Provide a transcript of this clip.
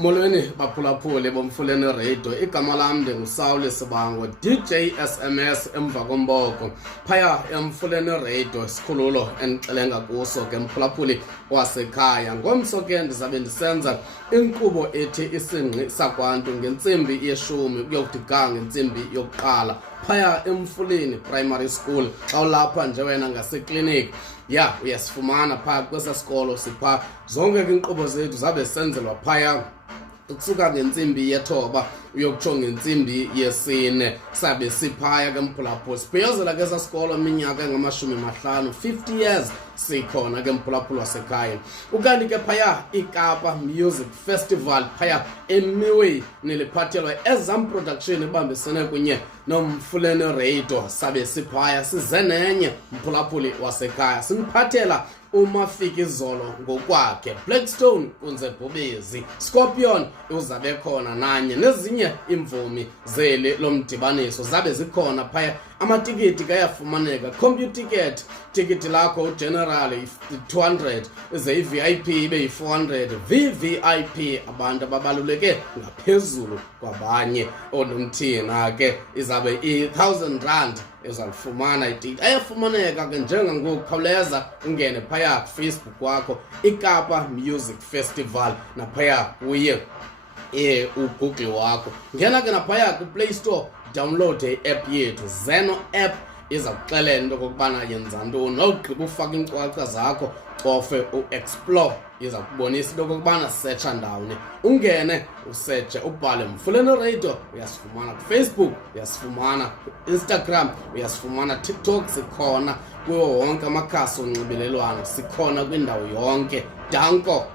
Molweni baphulaphuli bomfuleni radio, igama lam ndinguSawule Sibango, DJ SMS emva komboko. Phaya emfuleni radio isikhululo endixelenga kuso ke mphulaphuli wasekhaya. Ngomso ke ndizabe ndisenza inkqubo ethi isingqi sakwantu ngentsimbi ye-10 kuyokuthi ga ngentsimbi yokuqala. Phaya emfuleni primary school, xa ulapha nje wena ngaseklinikhi, ya uyasifumana phaya kwesa sikolo sipha zonke iinkqubo zethu zabe senzelwa phaya ukusuka ngentsimbi ye-9 uyokutsho ngentsimbi ye-4 sabe siphaya ke mphulaphuli. Sibhiyozela ke sasikolo iminyaka engama-50, 50 years sikhona ke mphulaphuli wasekhaya. Ukanti ke phaya iKapa Music Festival phaya eMiwe niliphathelwa Ezam Production ibambisene kunye nomfuleni radio sabe siphaya size nenye mphulaphuli wasekhaya simphathela uMafiki Zolo ngokwakhe, Blackstone kunze Bhobezi, Scorpion uzabe khona nanye nezinye imvumi zeli lomdibaniso zabe zikhona phaya. Amatikiti kayafumaneka, computer ticket lakho general 200 ze VIP ibe 400, VVIP abantu ababaluleke ngaphezulu kwabanye onomthina ke izabe i-1000 ezalifumana itikiti. Ayafumaneka ke njengangoku, khawuleza ungene phaya Facebook wakho iKapa Music Festival naphaya uye uGoogle wakho, ngena ke naphaya kuPlay Store, download i-app yethu Zeno app iza kuxelela into okokubana yenza ntoni. Nawugqiba ufaka iinkcukacha zakho cofe u-explore iza kubonisa into okokubana searcha ndawoni, ungene usearche ubhale mfuleni radio, uyasifumana kuFacebook, uyasifumana ku-Instagram, uyasifumana TikTok, sikhona kuwo wonke amakhasi onxibelelwano, sikhona kwindawo yonke. Danko.